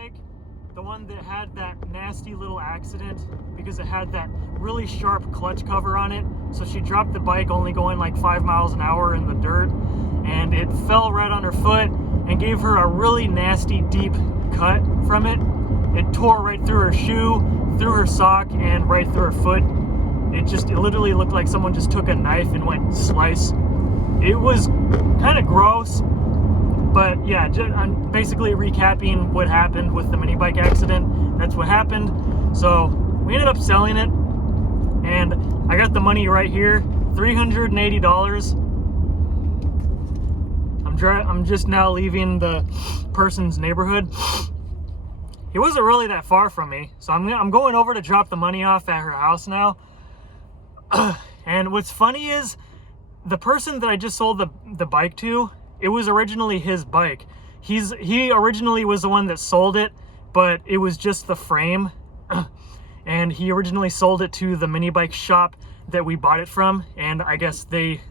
bike, the one that had that nasty little accident because it had that really sharp clutch cover on it. So she dropped the bike only going like 5 miles an hour in the dirt, and it fell right on her foot and gave her a really nasty deep cut from it. It tore right through her shoe, through her sock, and right through her foot. It literally looked like someone just took a knife and went slice. It was kind of gross, but yeah, I'm basically recapping what happened with the mini bike accident. That's what happened. So we ended up selling it, and I got the money right here, $380. I'm just now leaving the person's neighborhood. He wasn't really that far from me, so I'm going over to drop the money off at her house now. And what's funny is the person that I just sold the bike to, it was originally his bike. He originally was the one that sold it, but it was just the frame. And he originally sold it to the mini bike shop that we bought it from, and I guess they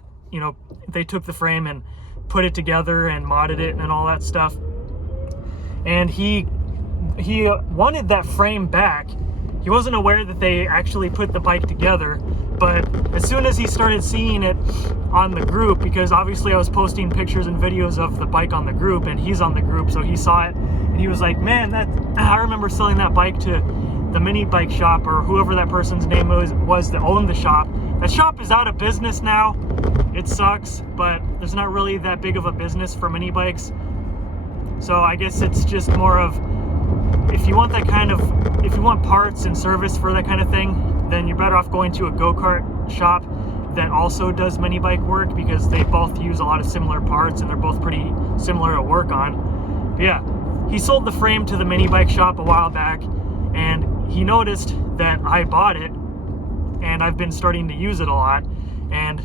took the frame and put it together and modded it and all that stuff. And he wanted that frame back. He wasn't aware that they actually put the bike together, but as soon as he started seeing it on the group, because obviously I was posting pictures and videos of the bike on the group, and he's on the group, so he saw it, and he was like, man, I remember selling that bike to the mini bike shop, or whoever that person's name was that owned the shop. That shop is out of business now. It sucks, but there's not really that big of a business for mini bikes. So I guess it's just more of, if you want parts and service for that kind of thing, then you're better off going to a go-kart shop that also does mini bike work, because they both use a lot of similar parts and they're both pretty similar to work on. But yeah, he sold the frame to the mini bike shop a while back, and he noticed that I bought it and I've been starting to use it a lot, and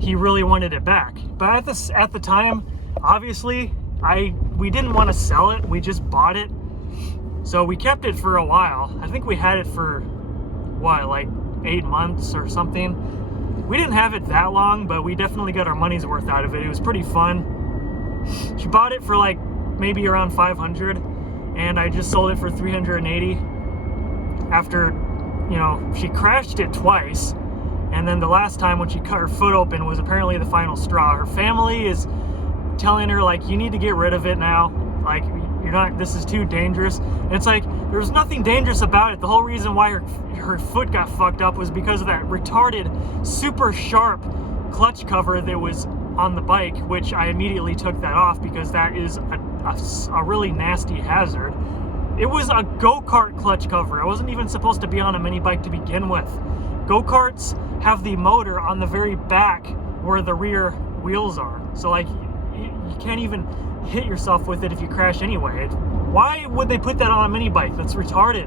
he really wanted it back. But at the time, obviously, we didn't want to sell it, we just bought it. So we kept it for a while. I think we had it for, what, like 8 months or something. We didn't have it that long, but we definitely got our money's worth out of it. It was pretty fun. She bought it for like maybe around $500, and I just sold it for $380 after, she crashed it twice. And then the last time when she cut her foot open was apparently the final straw. Her family is telling her, like, you need to get rid of it now. Like, this is too dangerous. And it's like, there's nothing dangerous about it. The whole reason why her foot got fucked up was because of that retarded, super sharp clutch cover that was on the bike, which I immediately took that off because that is a really nasty hazard. It was a go-kart clutch cover. It wasn't even supposed to be on a mini bike to begin with. Go-karts have the motor on the very back where the rear wheels are. So like, you can't even hit yourself with it if you crash anyway. Why would they put that on a mini bike? That's retarded.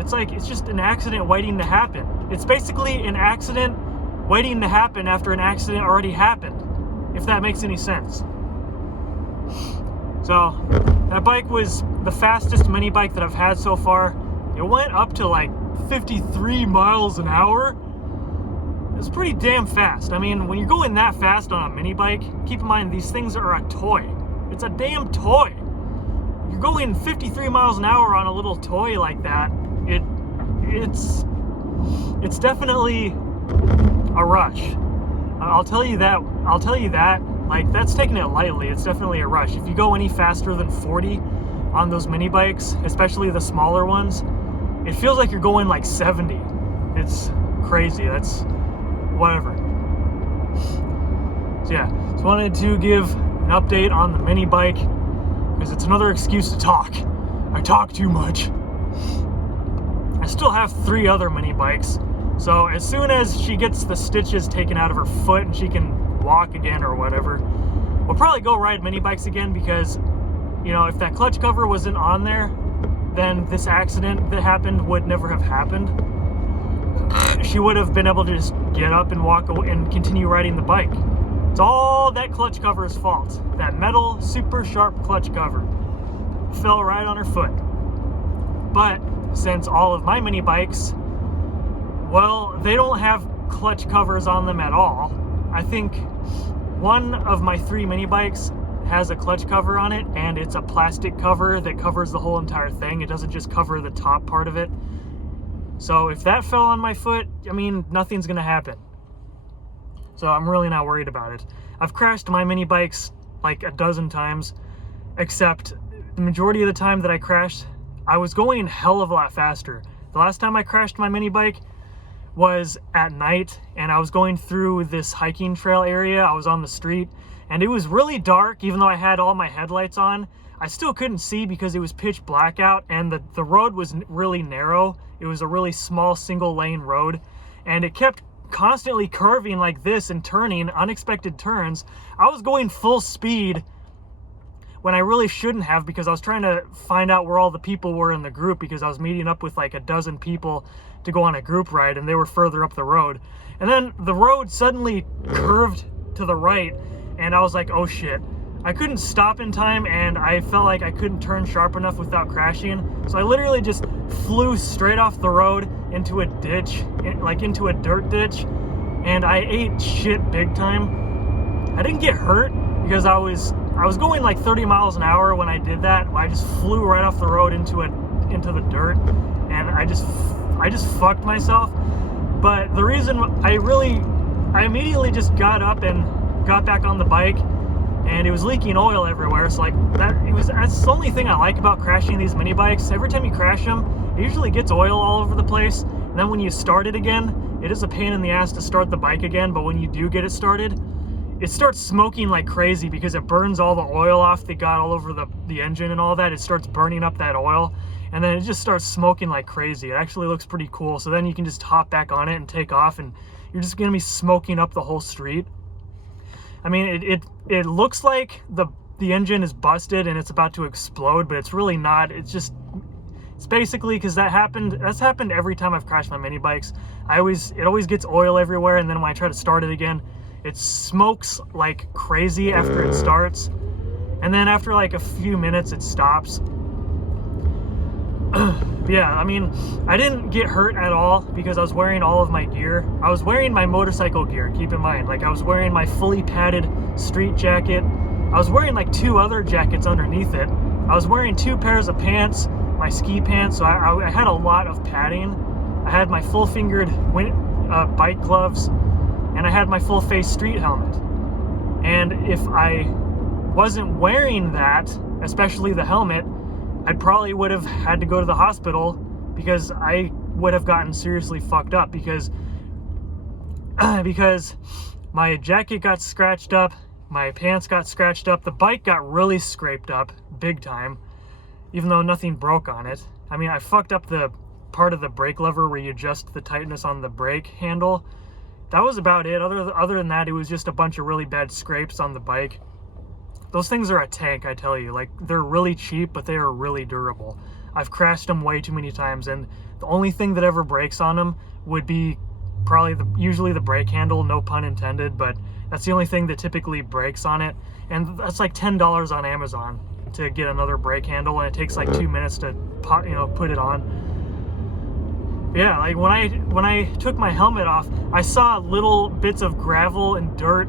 It's like, it's just an accident waiting to happen. It's basically an accident waiting to happen after an accident already happened, if that makes any sense. So that bike was the fastest mini bike that I've had so far. It went up to like 53 miles an hour. It's pretty damn fast. I mean, when you're going that fast on a mini bike, keep in mind these things are a toy. It's a damn toy. You're going 53 miles an hour on a little toy like that. It's definitely a rush. I'll tell you that. Like, that's taking it lightly. It's definitely a rush. If you go any faster than 40 on those mini bikes, especially the smaller ones, it feels like you're going like 70. It's crazy. That's whatever. So yeah, just wanted to give an update on the mini bike, because it's another excuse to talk. I talk too much. I still have 3 other mini bikes, so as soon as she gets the stitches taken out of her foot and she can walk again or whatever, we'll probably go ride mini bikes again, because if that clutch cover wasn't on there, then this accident that happened would never have happened. She would have been able to just get up and walk away and continue riding the bike. It's all that clutch cover's fault. That metal, super sharp clutch cover fell right on her foot. But since all of my mini bikes, well, they don't have clutch covers on them at all. I think one of my 3 mini bikes has a clutch cover on it, and it's a plastic cover that covers the whole entire thing. It doesn't just cover the top part of it. So if that fell on my foot, I mean, nothing's gonna happen. So I'm really not worried about it. I've crashed my mini bikes like a dozen times, except the majority of the time that I crashed, I was going a hell of a lot faster. The last time I crashed my mini bike was at night, and I was going through this hiking trail area. I was on the street, and it was really dark. Even though I had all my headlights on, I still couldn't see because it was pitch black out, and the road was really narrow. It was a really small single lane road, and it kept constantly curving like this and turning unexpected turns. I was going full speed when I really shouldn't have, because I was trying to find out where all the people were in the group, because I was meeting up with like a dozen people to go on a group ride, and they were further up the road. And then the road suddenly curved to the right, and I was like, oh shit. I couldn't stop in time, and I felt like I couldn't turn sharp enough without crashing. So I literally just flew straight off the road into a ditch, like into a dirt ditch, and I ate shit big time. I didn't get hurt because I was going like 30 miles an hour when I did that. I just flew right off the road into the dirt, and I just fucked myself. But the reason I immediately just got up and got back on the bike, and it was leaking oil everywhere. So like that's the only thing I like about crashing these mini bikes. Every time you crash them, it usually gets oil all over the place. And then when you start it again, it is a pain in the ass to start the bike again. But when you do get it started, it starts smoking like crazy because it burns all the oil off that got all over the engine and all that. It starts burning up that oil, and then it just starts smoking like crazy. It actually looks pretty cool. So then you can just hop back on it and take off, and you're just gonna be smoking up the whole street. I mean, it looks like the engine is busted and it's about to explode, but it's really not. It's basically because that's happened every time I've crashed my mini bikes. It always gets oil everywhere, and then when I try to start it again, it smokes like crazy after it starts, and then after like a few minutes it stops. Yeah, I mean, I didn't get hurt at all because I was wearing all of my gear. I was wearing my motorcycle gear, keep in mind. Like, I was wearing my fully padded street jacket. I was wearing like 2 other jackets underneath it. I was wearing 2 pairs of pants, my ski pants, so I had a lot of padding. I had my full-fingered bike gloves, and I had my full-face street helmet. And if I wasn't wearing that, especially the helmet, I probably would have had to go to the hospital, because I would have gotten seriously fucked up, because my jacket got scratched up, my pants got scratched up, the bike got really scraped up big time, even though nothing broke on it. I mean, I fucked up the part of the brake lever where you adjust the tightness on the brake handle. That was about it. Other than that, it was just a bunch of really bad scrapes on the bike. Those things are a tank, I tell you. Like, they're really cheap, but they are really durable. I've crashed them way too many times, and the only thing that ever breaks on them would be probably usually the brake handle, no pun intended, but that's the only thing that typically breaks on it. And that's like $10 on Amazon to get another brake handle, and it takes like 2 minutes to put it on. Yeah, like when I took my helmet off, I saw little bits of gravel and dirt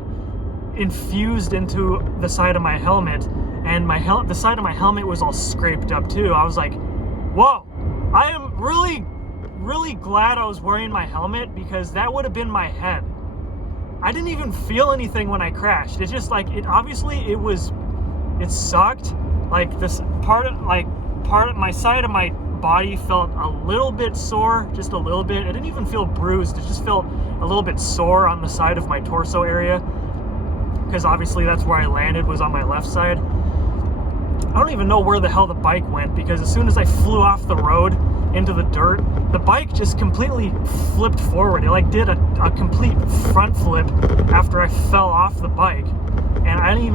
infused into the side of my helmet, and the side of my helmet was all scraped up too. I was like, whoa, I am really glad I was wearing my helmet, because that would have been my head. I didn't even feel anything when I crashed. It's just like, it sucked. Like, this part of my side of my body felt a little bit sore, just a little bit. It didn't even feel bruised. It just felt a little bit sore on the side of my torso area, because obviously that's where I landed, was on my left side. I don't even know where the hell the bike went, because as soon as I flew off the road into the dirt, the bike just completely flipped forward. It like did a complete front flip after I fell off the bike, and I didn't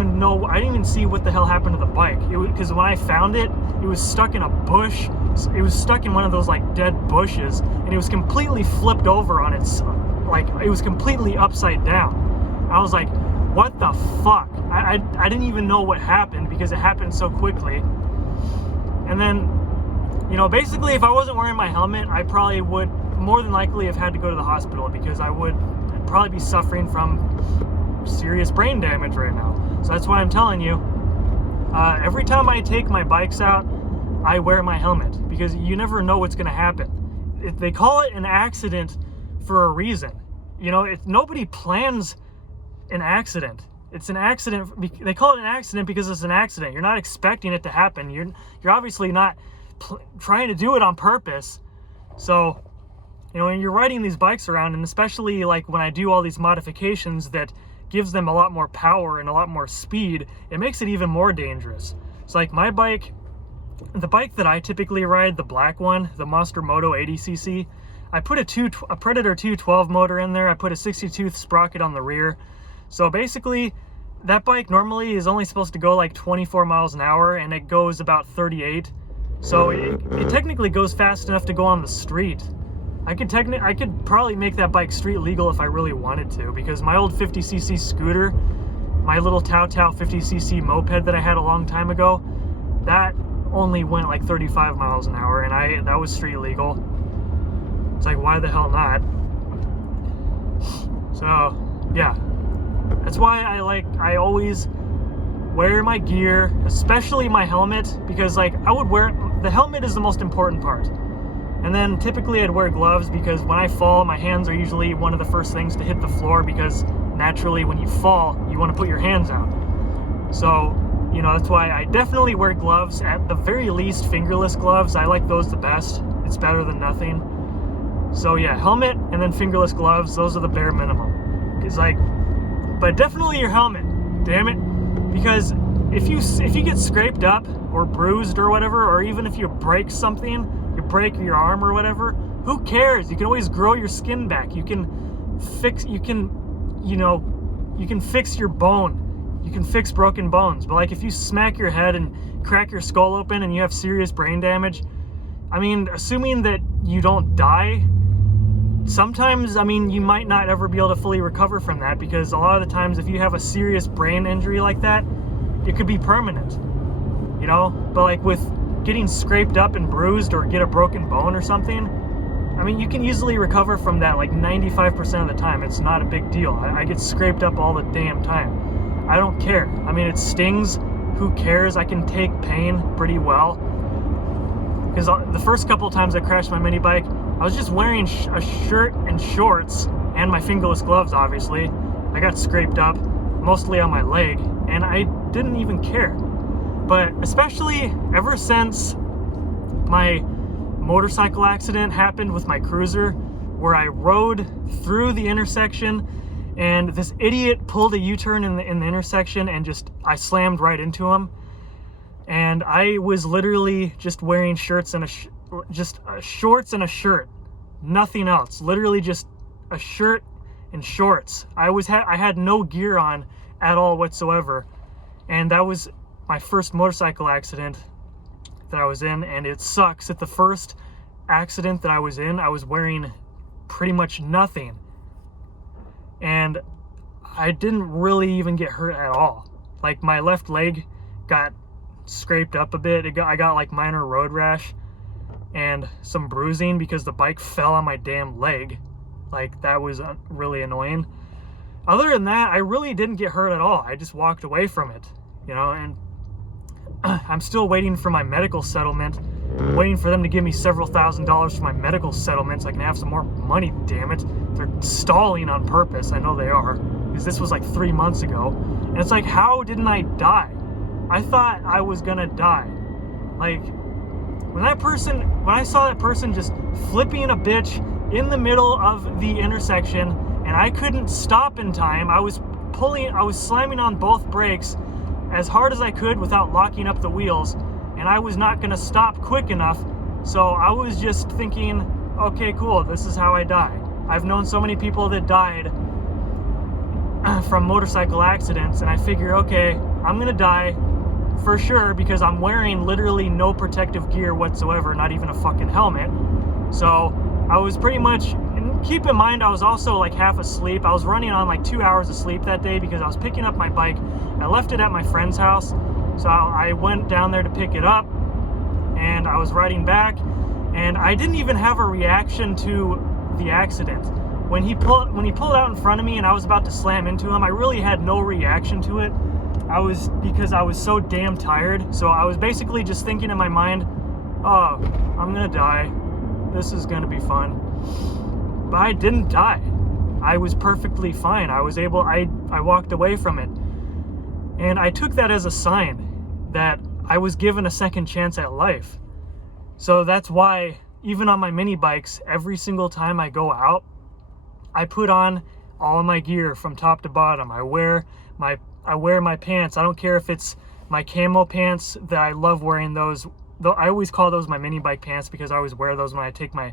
even see what the hell happened to the bike. Because when I found it, it was stuck in a bush. It was stuck in one of those like dead bushes, and it was completely flipped over on its, like, it was completely upside down. I was like, what the fuck? I didn't even know what happened, because it happened so quickly. And then, basically, if I wasn't wearing my helmet, I probably would more than likely have had to go to the hospital, because I'd probably be suffering from serious brain damage right now. So that's why I'm telling you, Every time I take my bikes out, I wear my helmet because you never know what's going to happen. They call it an accident for a reason. You know, nobody plans an accident. It's an accident. They call it an accident because it's an accident. You're not expecting it to happen. You're obviously not trying to do it on purpose. So, you know, when you're riding these bikes around, and especially like when I do all these modifications that gives them a lot more power and a lot more speed, it makes it even more dangerous. It's like my bike, the bike that I typically ride, the black one, the Monster Moto 80cc, I put a Predator 212 motor in there. I put a 60-tooth sprocket on the rear. So basically, that bike normally is only supposed to go like 24 miles an hour, and it goes about 38. So it technically goes fast enough to go on the street. I could probably make that bike street legal if I really wanted to, because my old 50cc scooter, my little Tao 50cc moped that I had a long time ago, that only went like 35 miles an hour, and that was street legal. It's like, why the hell not? So yeah, that's why I always wear my gear, especially my helmet, because like the helmet is the most important part. And then typically I'd wear gloves because when I fall, my hands are usually one of the first things to hit the floor, because naturally when you fall, you want to put your hands out. So, you know, that's why I definitely wear gloves, at the very least fingerless gloves. I like those the best. It's better than nothing. So yeah, helmet and then fingerless gloves, those are the bare minimum. It's like, but definitely your helmet, damn it. Because if you get scraped up or bruised or whatever, or even if you break something, you break your arm or whatever, who cares? You can always grow your skin back. You can fix your bone. You can fix broken bones. But like if you smack your head and crack your skull open and you have serious brain damage, I mean, assuming that you don't die, sometimes, I mean, you might not ever be able to fully recover from that, because a lot of the times if you have a serious brain injury like that, it could be permanent, you know? But like with getting scraped up and bruised or get a broken bone or something, I mean, you can easily recover from that like 95% of the time. It's not a big deal. I get scraped up all the damn time. I don't care. I mean, it stings. Who cares? I can take pain pretty well. Because the first couple of times I crashed my mini bike, I was just wearing a shirt and shorts and my fingerless gloves, obviously. I got scraped up, mostly on my leg, and I didn't even care. But especially ever since my motorcycle accident happened with my cruiser, where I rode through the intersection and this idiot pulled a U-turn in the intersection, and I slammed right into him. And I was literally just wearing shorts and a shirt, nothing else. Literally just a shirt and shorts. I had no gear on at all whatsoever, and that was my first motorcycle accident that I was in, and it sucks. At the first accident that I was in, I was wearing pretty much nothing, and I didn't really even get hurt at all. Like my left leg got scraped up a bit. I got like minor road rash and some bruising because the bike fell on my damn leg. Like that was really annoying. Other than that, I really didn't get hurt at all. I just walked away from it, you know, and I'm still waiting for my medical settlement, waiting for them to give me several $1,000s for my medical settlement so I can have some more money, damn it. They're stalling on purpose. I know they are, because this was like 3 months ago. And it's like, how didn't I die? I thought I was gonna die. Like, when I saw that person just flipping a bitch in the middle of the intersection, and I couldn't stop in time, I was slamming on both brakes as hard as I could without locking up the wheels, and I was not gonna stop quick enough. So I was just thinking, okay, cool, this is how I die. I've known so many people that died from motorcycle accidents, and I figure, okay, I'm gonna die for sure because I'm wearing literally no protective gear whatsoever, not even a fucking helmet. So I was pretty much, and keep in mind, I was also like half asleep. I was running on like 2 hours of sleep that day because I was picking up my bike. I left it at my friend's house, so I went down there to pick it up, and I was riding back, and I didn't even have a reaction to the accident. When he pulled out in front of me and I was about to slam into him, I really had no reaction to it. because I was so damn tired. So I was basically just thinking in my mind, oh, I'm gonna die. This is gonna be fun. But I didn't die. I was perfectly fine. I walked away from it. And I took that as a sign that I was given a second chance at life. So that's why, even on my mini bikes, every single time I go out, I put on all of my gear from top to bottom. I wear my pants. I don't care if it's my camo pants that I love wearing those. Though I always call those my mini bike pants because I always wear those when I take my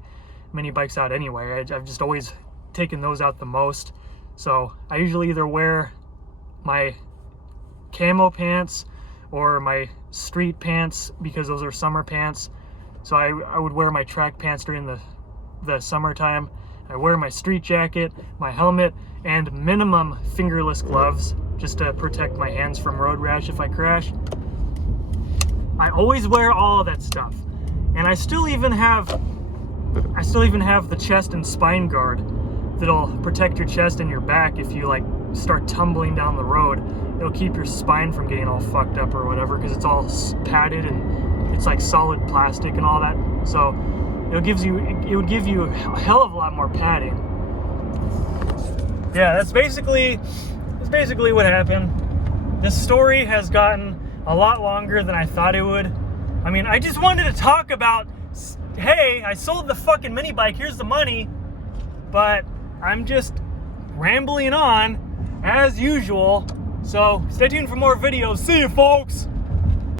mini bikes out anyway. I've just always taken those out the most. So I usually either wear my camo pants or my street pants because those are summer pants. So I would wear my track pants during the summertime. I wear my street jacket, my helmet, and minimum fingerless gloves just to protect my hands from road rash if I crash. I always wear all of that stuff. And I still even have the chest and spine guard that'll protect your chest and your back if you like start tumbling down the road. It'll keep your spine from getting all fucked up or whatever because it's all padded and it's like solid plastic and all that. So it would give you a hell of a lot more padding. Yeah, that's basically what happened. This story has gotten a lot longer than I thought it would. I mean, I just wanted to talk about, hey, I sold the fucking mini bike, here's the money, but I'm just rambling on as usual. So stay tuned for more videos. See you, folks.